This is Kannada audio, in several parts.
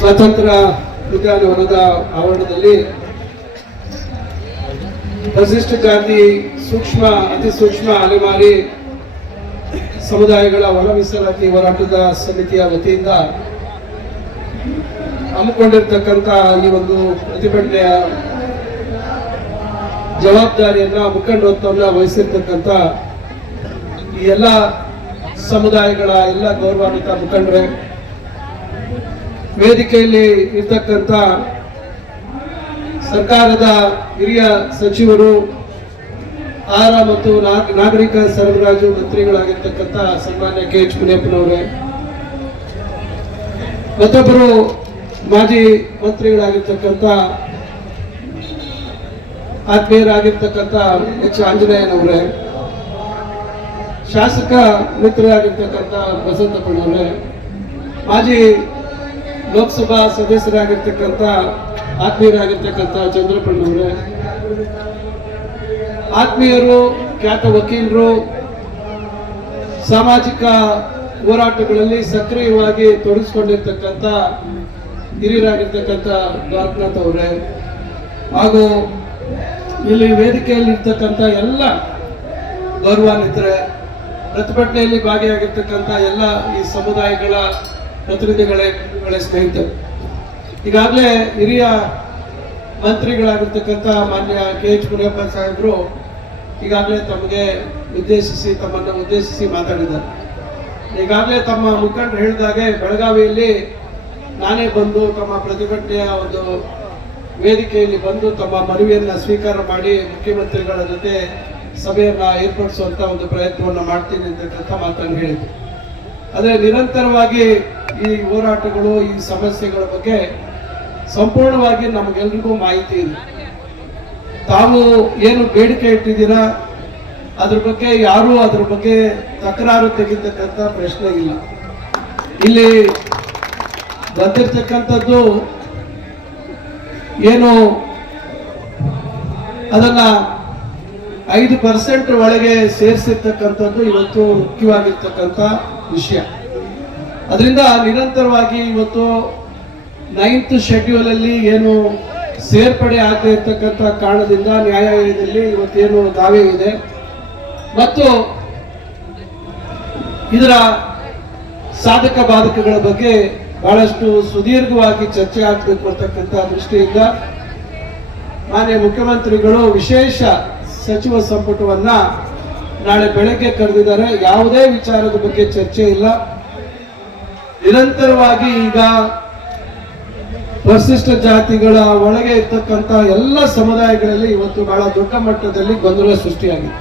ಸ್ವಾತಂತ್ರ್ಯ ಉದ್ಯಾನವನದ ಆವರಣದಲ್ಲಿ ಪರಿಶಿಷ್ಟ ಜಾತಿ ಅತಿ ಸೂಕ್ಷ್ಮ ಅಲೆಮಾರಿ ಸಮುದಾಯಗಳ ಒಳ ಮೀಸಲಾತಿ ಹೋರಾಟದ ಸಮಿತಿಯ ವತಿಯಿಂದ ಹಮ್ಮಿಕೊಂಡಿರ್ತಕ್ಕಂಥ ಈ ಒಂದು ಪ್ರತಿಭಟನೆಯ ಜವಾಬ್ದಾರಿಯನ್ನ ಮುಖಂಡತ್ವವನ್ನು ವಹಿಸಿರ್ತಕ್ಕಂಥ ಈ ಎಲ್ಲ ಸಮುದಾಯಗಳ ಎಲ್ಲ ಗೌರವಾನ್ವಿತ ಮುಖಂಡರೇ, ವೇದಿಕೆಯಲ್ಲಿ ಇರ್ತಕ್ಕಂಥ ಸರ್ಕಾರದ ಹಿರಿಯ ಸಚಿವರು, ಆಹಾರ ಮತ್ತು ನಾಗರಿಕ ಸರಬರಾಜು ಮಂತ್ರಿಗಳಾಗಿರ್ತಕ್ಕಂಥ ಸನ್ಮಾನ್ಯ KH ಮುನಿಯಪ್ಪನವರೇ, ಮತ್ತೊಬ್ಬರು ಮಾಜಿ ಮಂತ್ರಿಗಳಾಗಿರ್ತಕ್ಕಂಥ ಆತ್ಮೀಯರಾಗಿರ್ತಕ್ಕಂಥ H ಆಂಜನೇಯನವರೇ, ಶಾಸಕ ಮಿತ್ರರಾಗಿರ್ತಕ್ಕಂಥ ಬಸಂತಪ್ಪನವರೇ, ಮಾಜಿ ಲೋಕಸಭಾ ಸದಸ್ಯರಾಗಿರ್ತಕ್ಕಂಥ ಆತ್ಮೀಯರಾಗಿರ್ತಕ್ಕಂಥ ಚಂದ್ರಪ್ಪನವರೇ, ಆತ್ಮೀಯರು, ಖ್ಯಾತ ವಕೀಲರು, ಸಾಮಾಜಿಕ ಹೋರಾಟಗಳಲ್ಲಿ ಸಕ್ರಿಯವಾಗಿ ತೊಡಗಿಸಿಕೊಂಡಿರ್ತಕ್ಕಂಥ ಹಿರಿಯರಾಗಿರ್ತಕ್ಕಂಥ ದ್ವಾರಕನಾಥ್ ಅವರೇ, ಹಾಗೂ ಇಲ್ಲಿ ವೇದಿಕೆಯಲ್ಲಿ ಇರ್ತಕ್ಕಂಥ ಎಲ್ಲ ಗೌರವಾನ್ವಿತರೆ, ಪ್ರತಿಭಟನೆಯಲ್ಲಿ ಭಾಗಿಯಾಗಿರ್ತಕ್ಕಂಥ ಎಲ್ಲ ಈ ಸಮುದಾಯಗಳ ಪ್ರತಿನಿಧಿಗಳೇ, ಸ್ನೇಹಿತರು, ಈಗಾಗಲೇ ಹಿರಿಯ ಮಂತ್ರಿಗಳಾಗಿರ್ತಕ್ಕಂಥ ಮಾನ್ಯ KH ಮುನಿಯಪ್ಪ ಸಾಹೇಬರು ಈಗಾಗಲೇ ತಮ್ಮನ್ನು ಉದ್ದೇಶಿಸಿ ಮಾತಾಡಿದ್ದಾರೆ. ಈಗಾಗಲೇ ತಮ್ಮ ಮುಖಂಡರು ಹೇಳಿದಾಗೆ ಬೆಳಗಾವಿಯಲ್ಲಿ ನಾನೇ ಬಂದು ತಮ್ಮ ಪ್ರತಿಭಟನೆಯ ಒಂದು ವೇದಿಕೆಯಲ್ಲಿ ಬಂದು ತಮ್ಮ ಮನವಿಯನ್ನು ಸ್ವೀಕಾರ ಮಾಡಿ ಮುಖ್ಯಮಂತ್ರಿಗಳ ಜೊತೆ ಸಭೆಯನ್ನು ಏರ್ಪಡಿಸುವಂತ ಒಂದು ಪ್ರಯತ್ನವನ್ನು ಮಾಡ್ತೀನಿ ಅಂತಕ್ಕಂಥ ಮಾತನ್ನು ಹೇಳಿದ್ರು. ಆದರೆ ನಿರಂತರವಾಗಿ ಈ ಹೋರಾಟಗಳು, ಈ ಸಮಸ್ಯೆಗಳ ಬಗ್ಗೆ ಸಂಪೂರ್ಣವಾಗಿ ನಮಗೆಲ್ರಿಗೂ ಮಾಹಿತಿ ಇದೆ. ತಾವು ಏನು ಬೇಡಿಕೆ ಇಟ್ಟಿದ್ದೀರಾ ಅದ್ರ ಬಗ್ಗೆ ಯಾರೂ ಅದ್ರ ಬಗ್ಗೆ ತಕರಾರು ತೆಗಿತಕ್ಕಂಥ ಪ್ರಶ್ನೆ ಇಲ್ಲ. ಇಲ್ಲಿ ಬಂದಿರ್ತಕ್ಕಂಥದ್ದು ಏನು ಅದನ್ನ 5% ಒಳಗೆ ಸೇರಿಸಿರ್ತಕ್ಕಂಥದ್ದು ಇವತ್ತು ಮುಖ್ಯವಾಗಿರ್ತಕ್ಕಂಥ ವಿಷಯ. ಅದರಿಂದ ನಿರಂತರವಾಗಿ ಇವತ್ತು 9th ಶೆಡ್ಯೂಲ್ ಅಲ್ಲಿ ಏನು ಸೇರ್ಪಡೆ ಆಗದೆ ಇರ್ತಕ್ಕಂಥ ಕಾರಣದಿಂದ ನ್ಯಾಯಾಲಯದಲ್ಲಿ ಇವತ್ತೇನು ದಾವೆ ಇದೆ ಮತ್ತು ಇದರ ಸಾಧಕ ಬಾಧಕಗಳ ಬಗ್ಗೆ ಬಹಳಷ್ಟು ಸುದೀರ್ಘವಾಗಿ ಚರ್ಚೆ ಆಗಬೇಕು ಅಂತಕ್ಕಂಥ ದೃಷ್ಟಿಯಿಂದ ಮಾನ್ಯ ಮುಖ್ಯಮಂತ್ರಿಗಳು ವಿಶೇಷ ಸಚಿವ ಸಂಪುಟವನ್ನ ನಾಳೆ ಬೆಳಗ್ಗೆ ಕರೆದಿದ್ದಾರೆ. ಯಾವುದೇ ವಿಚಾರದ ಬಗ್ಗೆ ಚರ್ಚೆ ಇಲ್ಲ. ನಿರಂತರವಾಗಿ ಈಗ ಪರಿಶಿಷ್ಟ ಜಾತಿಗಳ ಒಳಗೆ ಇರ್ತಕ್ಕಂಥ ಎಲ್ಲ ಸಮುದಾಯಗಳಲ್ಲಿ ಇವತ್ತು ಬಹಳ ದೊಡ್ಡ ಮಟ್ಟದಲ್ಲಿ ಗೊಂದಲ ಸೃಷ್ಟಿಯಾಗಿದೆ.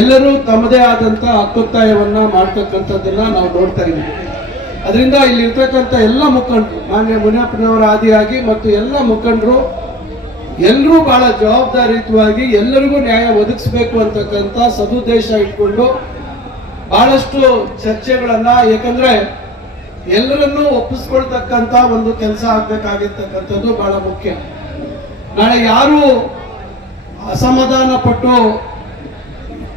ಎಲ್ಲರೂ ತಮ್ಮದೇ ಆದಂತ ಹಕ್ಕೊತ್ತಾಯವನ್ನ ಮಾಡ್ತಕ್ಕಂಥದ್ದನ್ನ ನಾವು ನೋಡ್ತಾ ಇದ್ದೀವಿ. ಅದರಿಂದ ಇಲ್ಲಿ ಇರ್ತಕ್ಕಂಥ ಎಲ್ಲ ಮುಖಂಡರು, ಮಾನ್ಯ ಮುನಿಯಪ್ಪನವರ ಆದಿಯಾಗಿ ಮತ್ತು ಎಲ್ಲ ಮುಖಂಡರು ಎಲ್ಲರೂ ಬಹಳ ಜವಾಬ್ದಾರಿಯುತವಾಗಿ ಎಲ್ಲರಿಗೂ ನ್ಯಾಯ ಒದಗಿಸಬೇಕು ಅಂತಕ್ಕಂಥ ಸದುದ್ದೇಶ ಇಟ್ಕೊಂಡು ಬಹಳಷ್ಟು ಚರ್ಚೆಗಳನ್ನ, ಯಾಕಂದ್ರೆ ಎಲ್ಲರನ್ನೂ ಒಪ್ಪಿಸ್ಕೊಳ್ತಕ್ಕಂಥ ಒಂದು ಕೆಲಸ ಆಗ್ಬೇಕಾಗಿರ್ತಕ್ಕಂಥದ್ದು ಬಹಳ ಮುಖ್ಯ. ನಾಳೆ ಯಾರು ಅಸಮಾಧಾನ ಪಟ್ಟು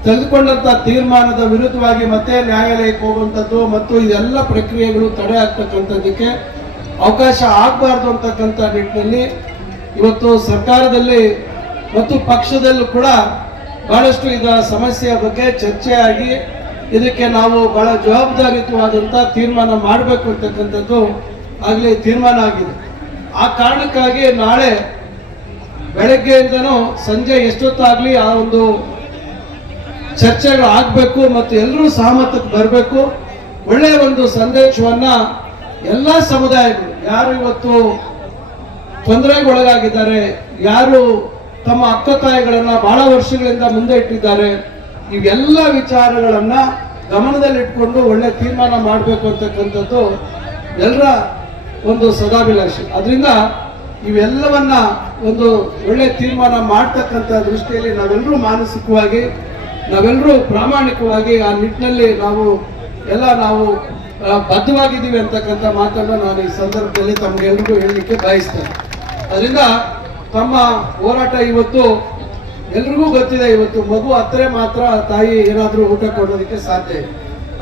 ತೆಗೆದುಕೊಂಡಂತ ತೀರ್ಮಾನದ ವಿರುದ್ಧವಾಗಿ ಮತ್ತೆ ನ್ಯಾಯಾಲಯಕ್ಕೆ ಹೋಗುವಂಥದ್ದು ಮತ್ತು ಇದೆಲ್ಲ ಪ್ರಕ್ರಿಯೆಗಳು ತಡೆ ಆಗ್ತಕ್ಕಂಥದ್ದಕ್ಕೆ ಅವಕಾಶ ಆಗಬಾರ್ದು ಅಂತಕ್ಕಂಥ ನಿಟ್ಟಿನಲ್ಲಿ ಇವತ್ತು ಸರ್ಕಾರದಲ್ಲಿ ಮತ್ತು ಪಕ್ಷದಲ್ಲೂ ಕೂಡ ಬಹಳಷ್ಟು ಇದರ ಸಮಸ್ಯೆಯ ಬಗ್ಗೆ ಚರ್ಚೆಯಾಗಿ ಇದಕ್ಕೆ ನಾವು ಬಹಳ ಜವಾಬ್ದಾರಿಯುತವಾದಂಥ ತೀರ್ಮಾನ ಮಾಡಬೇಕು ಅಂತಕ್ಕಂಥದ್ದು ಆಗಲೇ ತೀರ್ಮಾನ ಆಗಿದೆ. ಆ ಕಾರಣಕ್ಕಾಗಿ ನಾಳೆ ಬೆಳಗ್ಗೆಯಿಂದನೂ ಸಂಜೆ ಎಷ್ಟೊತ್ತಾಗಲಿ ಆ ಒಂದು ಚರ್ಚೆಗಳು ಆಗಬೇಕು ಮತ್ತು ಎಲ್ಲರೂ ಸಹಮತಕ್ಕೆ ಬರಬೇಕು. ಒಳ್ಳೆಯ ಒಂದು ಸಂದೇಶವನ್ನ ಎಲ್ಲ ಸಮುದಾಯಗಳು, ಯಾರು ಇವತ್ತು ತೊಂದರೆಗೆ ಒಳಗಾಗಿದ್ದಾರೆ, ಯಾರು ತಮ್ಮ ಅಕ್ಕತಾಯಿಗಳನ್ನ ಬಹಳ ವರ್ಷಗಳಿಂದ ಮುಂದೆ ಇಟ್ಟಿದ್ದಾರೆ, ಇವೆಲ್ಲ ವಿಚಾರಗಳನ್ನ ಗಮನದಲ್ಲಿಟ್ಕೊಂಡು ಒಳ್ಳೆ ತೀರ್ಮಾನ ಮಾಡಬೇಕು ಅಂತಕ್ಕಂಥದ್ದು ಎಲ್ಲರ ಒಂದು ಸದಾಭಿಲಾಷೆ. ಅದರಿಂದ ಇವೆಲ್ಲವನ್ನ ಒಂದು ಒಳ್ಳೆ ತೀರ್ಮಾನ ಮಾಡ್ತಕ್ಕಂಥ ದೃಷ್ಟಿಯಲ್ಲಿ ನಾವೆಲ್ಲರೂ ಮಾನಸಿಕವಾಗಿ, ನಾವೆಲ್ಲರೂ ಪ್ರಾಮಾಣಿಕವಾಗಿ ಆ ನಿಟ್ಟಿನಲ್ಲಿ ನಾವು ಬದ್ಧವಾಗಿದ್ದೀವಿ ಅಂತಕ್ಕಂಥ ಮಾತನ್ನು ನಾನು ಈ ಸಂದರ್ಭದಲ್ಲಿ ತಮಗೆಲ್ಲರಿಗೂ ಹೇಳಲಿಕ್ಕೆ ಬಯಸ್ತೇನೆ. ಅದರಿಂದ ತಮ್ಮ ಹೋರಾಟ ಇವತ್ತು ಎಲ್ರಿಗೂ ಗೊತ್ತಿದೆ. ಇವತ್ತು ಮಗು ಹತ್ತಿರ ಮಾತ್ರ ತಾಯಿ ಏನಾದರೂ ಊಟ ಕೊಡೋದಕ್ಕೆ ಸಾಧ್ಯ ಇದೆ.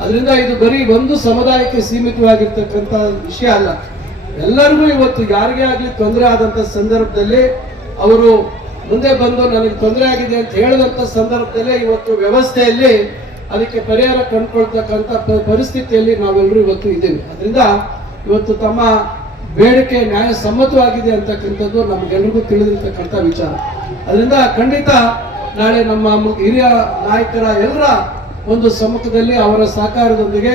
ಅದರಿಂದ ಇದು ಬರೀ ಒಂದು ಸಮುದಾಯಕ್ಕೆ ಸೀಮಿತವಾಗಿರ್ತಕ್ಕಂಥ ವಿಷಯ ಅಲ್ಲ. ಎಲ್ಲರಿಗೂ ಇವತ್ತು ಯಾರಿಗೇ ಆಗಲಿ ತೊಂದರೆ ಆದಂತ ಸಂದರ್ಭದಲ್ಲಿ ಅವರು ಮುಂದೆ ಬಂದು ನನಗೆ ತೊಂದರೆ ಆಗಿದೆ ಅಂತ ಹೇಳಿದಂತ ಸಂದರ್ಭದಲ್ಲೇ ಇವತ್ತು ವ್ಯವಸ್ಥೆಯಲ್ಲಿ ಅದಕ್ಕೆ ಪರಿಹಾರ ಕಂಡುಕೊಳ್ತಕ್ಕಂಥ ಪರಿಸ್ಥಿತಿಯಲ್ಲಿ ನಾವೆಲ್ಲರೂ ಇವತ್ತು ಇದ್ದೇವೆ. ಅದರಿಂದ ಇವತ್ತು ತಮ್ಮ ಬೇಡಿಕೆ ನ್ಯಾಯಸಮ್ಮತವಾಗಿದೆ ಅಂತಕ್ಕಂಥದ್ದು ನಮಗೆಲ್ಲರಿಗೂ ತಿಳಿದಿರ್ತಕ್ಕಂಥ ವಿಚಾರ. ಅದರಿಂದ ಖಂಡಿತ ನಾಳೆ ನಮ್ಮ ಹಿರಿಯ ನಾಯಕರ ಎಲ್ಲರ ಒಂದು ಸಮ್ಮುಖದಲ್ಲಿ ಅವರ ಸಹಕಾರದೊಂದಿಗೆ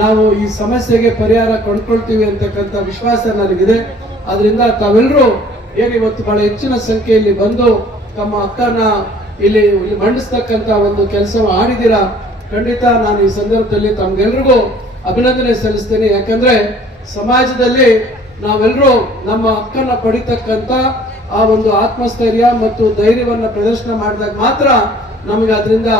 ನಾವು ಈ ಸಮಸ್ಯೆಗೆ ಪರಿಹಾರ ಕಂಡುಕೊಳ್ತೀವಿ ಅಂತಕ್ಕಂಥ ವಿಶ್ವಾಸ ನನಗಿದೆ. ಅದರಿಂದ ತಾವೆಲ್ಲರೂ ಏನಿವತ್ತು ಬಹಳ ಹೆಚ್ಚಿನ ಸಂಖ್ಯೆಯಲ್ಲಿ ಬಂದು ತಮ್ಮ ಅಕ್ಕನ ಇಲ್ಲಿ ಮಂಡಿಸ್ತಕ್ಕಂಥ ಒಂದು ಕೆಲಸ ಮಾಡಿದ್ದೀರಾ. ಖಂಡಿತ ನಾನು ಈ ಸಂದರ್ಭದಲ್ಲಿ ತಮ್ಗೆಲ್ರಿಗೂ ಅಭಿನಂದನೆ ಸಲ್ಲಿಸ್ತೇನೆ. ಯಾಕಂದ್ರೆ ಸಮಾಜದಲ್ಲಿ ನಾವೆಲ್ಲರೂ ನಮ್ಮ ಹಕ್ಕನ್ನ ಪಡಿತಕ್ಕಂಥ ಆ ಒಂದು ಆತ್ಮಸ್ಥೈರ್ಯ ಮತ್ತು ಧೈರ್ಯವನ್ನ ಪ್ರದರ್ಶನ ಮಾಡಿದಾಗ ಮಾತ್ರ ನಮಗೆ ಅದರಿಂದ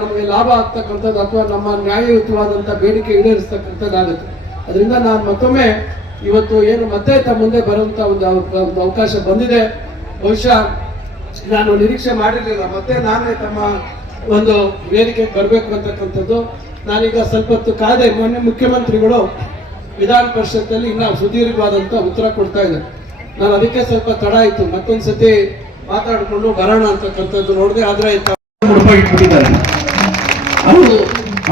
ನಮಗೆ ಲಾಭ ಆಗ್ತಕ್ಕಂಥದ್ದು ಅಥವಾ ನಮ್ಮ ನ್ಯಾಯಯುತವಾದಂಥ ಬೇಡಿಕೆ ಈಡೇರಿಸ್ತಕ್ಕಂಥದ್ದಾಗುತ್ತೆ. ಅದರಿಂದ ನಾನು ಮತ್ತೊಮ್ಮೆ ಇವತ್ತು ಏನು ಮತ್ತೆ ತಮ್ಮ ಮುಂದೆ ಬರುವಂತ ಒಂದು ಅವಕಾಶ ಬಂದಿದೆ. ಬಹುಶಃ ನಾನು ನಿರೀಕ್ಷೆ ಮಾಡಿರಲಿಲ್ಲ ಮತ್ತೆ ನಾನೇ ತಮ್ಮ ಒಂದು ವೇದಿಕೆಗೆ ಬರಬೇಕು ಅಂತಕ್ಕಂಥದ್ದು. ನಾನೀಗ ಸ್ವಲ್ಪ ಹೊತ್ತು ಕಾದೆ. ಮೊನ್ನೆ ಮುಖ್ಯಮಂತ್ರಿಗಳು ವಿಧಾನ ಪರಿಷತ್ತಲ್ಲಿ ಇನ್ನ ಸುದೀರ್ಘವಾದಂತ ಉತ್ತರ ಕೊಡ್ತಾ ಇದ್ದಾರೆ. ನಾನು ಅದಕ್ಕೆ ಸ್ವಲ್ಪ ತಡ ಆಯ್ತು, ಮತ್ತೊಂದ್ಸತಿ ಮಾತಾಡಿಕೊಂಡು ಬರೋಣ ಅಂತಕ್ಕಂಥದ್ದು ನೋಡಿದೆ. ಆದ್ರೆ ಇಟ್ಬಿಟ್ಟಿದ್ದಾರೆ.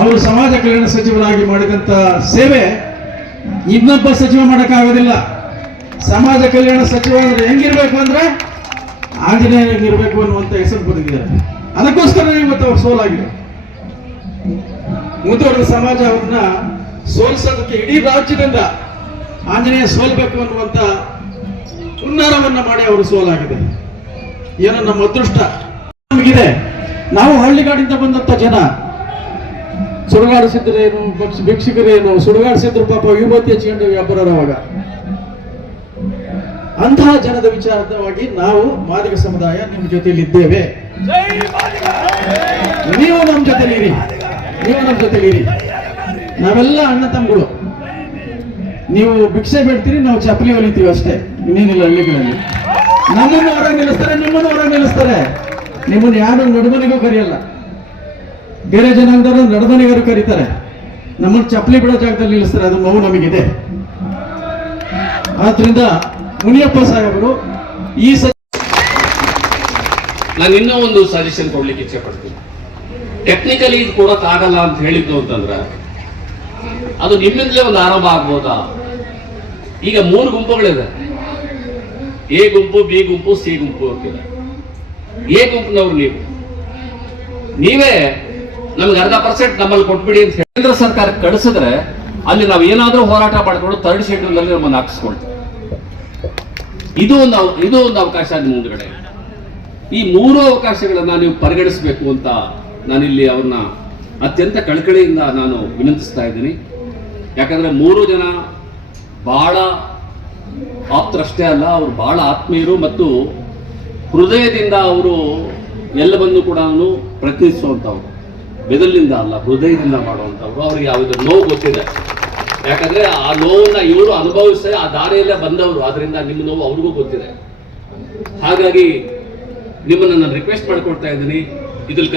ಅವರು ಸಮಾಜ ಕಲ್ಯಾಣ ಸಚಿವರಾಗಿ ಮಾಡಿದಂತ ಸೇವೆ ಇನ್ನೊಬ್ಬ ಸಚಿವ ಮಾಡಕ್ಕಾಗೋದಿಲ್ಲ. ಸಮಾಜ ಕಲ್ಯಾಣ ಸಚಿವ ಅಂದ್ರೆ ಹೆಂಗಿರ್ಬೇಕು ಅಂದ್ರೆ ಆಂಜನೇಯನಿರ್ಬೇಕು ಅನ್ನುವಂತ ಹೆಸರು ಬಂದಿದ್ದಾರೆ. ಅದಕ್ಕೋಸ್ಕರ ಇವತ್ತು ಅವ್ರು ಸೋಲಾಗಿದೆ. ಮುಂದುವರೆದ ಸಮಾಜ ಅವ್ರನ್ನ ಸೋಲಿಸೋದಕ್ಕೆ ಇಡೀ ರಾಜ್ಯದಿಂದ ಆಂಜನೇಯ ಸೋಲ್ಬೇಕು ಅನ್ನುವಂತ ಹುನ್ನಾರವನ್ನ ಮಾಡಿ ಅವರು ಸೋಲಾಗಿದೆ. ಏನೋ ನಮ್ಮ ಅದೃಷ್ಟ ನಮಗಿದೆ. ನಾವು ಹಳ್ಳಿಗಾಡಿಂದ ಬಂದಂತ ಜನ ಸುಡುಗಾಡಿಸಿದ್ರೇನು ಭಿಕ್ಷುಕರೇನು ಸುಡುಗಾಡಿಸಿದ್ರು ಪಾಪ ವಿಭೂತಿ ಹಚ್ಕೊಂಡು ವ್ಯಾಪಾರವಾಗ. ಅಂತಹ ಜನದ ವಿಚಾರವಾಗಿ ನಾವು ಮಾದಿಗ ಸಮುದಾಯ ನಿಮ್ಮ ಜೊತೆಯಲ್ಲಿ ಇದ್ದೇವೆ. ನೀವು ನಮ್ಮ ಜೊತೆಲಿರಿ, ನಾವೆಲ್ಲ ಅಣ್ಣ ತಮ್ಮಗಳು. ನೀವು ಭಿಕ್ಷೆ ಬೇಡ್ತೀರಿ, ನಾವು ಚಪ್ಪಲಿ ಹೊಲಿತೀವಿ ಅಷ್ಟೇ, ಇನ್ನೇನಿಲ್ಲ. ಹಳ್ಳಿಗಳಲ್ಲಿ ನಮ್ಮನ್ನು ಹೊರಗೆ ನಿಲ್ಲಿಸ್ತಾರೆ, ನಿಮ್ಮನ್ನು ಹೊರಗೆ ನಿಲ್ಲಿಸ್ತಾರೆ. ನಿಮ್ಮನ್ನು ಯಾರು ನಡುಮನಿಗೂ ಕರೆಯಲ್ಲ. ಬೇರೆ ಜನಾಂಗದವರು ನಡುಮನಿಗರು ಕರೀತಾರೆ, ನಮ್ಮನ್ನು ಚಪ್ಪಲಿ ಬಿಡೋ ಜಾಗದಲ್ಲಿ ನಿಲ್ಲಿಸ್ತಾರೆ. ಅದು ನೋವು ನಮಗಿದೆ. ಆದ್ರಿಂದ ಮುನಿಯಪ್ಪ ಸಾಹೇಬರು ಈ ನಾನು ಇನ್ನೂ ಒಂದು ಸಜೆಷನ್ ಕೊಡ್ಲಿಕ್ಕೆ ಇಚ್ಛೆ ಪಡ್ತೀನಿ. ಟೆಕ್ನಿಕಲಿ ಇದು ಕೊಡಕ್ ಆಗಲ್ಲ ಅಂತ ಹೇಳಿದ್ದು ಅಂತಂದ್ರೆ ಅದು ನಿಮ್ಮಿಂದಲೇ ಒಂದು ಆರಂಭ ಆಗ್ಬೋದಾ? ಈಗ 3 ಗುಂಪುಗಳಿದೆ. ಎ ಗುಂಪು, ಬಿ ಗುಂಪು, ಸಿ ಗುಂಪು ಅಂತಿದೆ. ಎ ಗುಂಪಿನವ್ರು ನೀವೇ ನಮ್ಗೆ 40% ನಮ್ಮಲ್ಲಿ ಕೊಟ್ಬಿಡಿ ಅಂತ ಕೇಂದ್ರ ಸರ್ಕಾರ ಕಳಿಸಿದ್ರೆ ಅಲ್ಲಿ ನಾವು ಏನಾದ್ರೂ ಹೋರಾಟ ಮಾಡ್ಕೊಂಡು 3rd ಶೆಡ್ಯೂಲ್ ಅಲ್ಲಿ ನಮ್ಮನ್ನು ಹಾಕಿಸ್ಕೊಳ್ತೀವಿ. ಇದು ಒಂದು ಅವಕಾಶ ನಿಮ್ಮ ಮುಂದ್ಗಡೆ. ಈ 3 ಅವಕಾಶಗಳನ್ನ ನೀವು ಪರಿಗಣಿಸಬೇಕು ಅಂತ ನಾನಿಲ್ಲಿ ಅವ್ರನ್ನ ಅತ್ಯಂತ ಕಳಕಳಿಯಿಂದ ನಾನು ವಿನಂತಿಸ್ತಾ ಇದ್ದೀನಿ. ಯಾಕಂದ್ರೆ 3 ಜನ ಬಹಳ ಆಪ್ತರಷ್ಟೇ ಅಲ್ಲ, ಅವರು ಬಹಳ ಆತ್ಮೀಯರು ಮತ್ತು ಹೃದಯದಿಂದ ಅವರು ಎಲ್ಲವನ್ನೂ ಕೂಡ ಪ್ರಯತ್ನಿಸುವಂಥವ್ರು. ಬೆದಲಿನಿಂದ ಅಲ್ಲ, ಹೃದಯದಿಂದ ಮಾಡುವಂಥವ್ರು. ಅವ್ರಿಗೆ ಯಾವುದೇ ನೋವು ಗೊತ್ತಿದೆ. ಯಾಕಂದ್ರೆ ಆ ನೋವನ್ನ ಇವರು ಅನುಭವಿಸಿ ಆ ದಾರಿಯಲ್ಲೇ ಬಂದವರು. ಆದ್ರಿಂದ ನಿಮ್ಮ ನೋವು ಅವ್ರಿಗೂ ಗೊತ್ತಿದೆ. ಹಾಗಾಗಿ ನಿಮ್ಮನ್ನ ನಾನು ರಿಕ್ವೆಸ್ಟ್ ಮಾಡ್ಕೊಳ್ತಾ ಇದ್ದೀನಿ, ಇದ್ರಲ್ಲಿ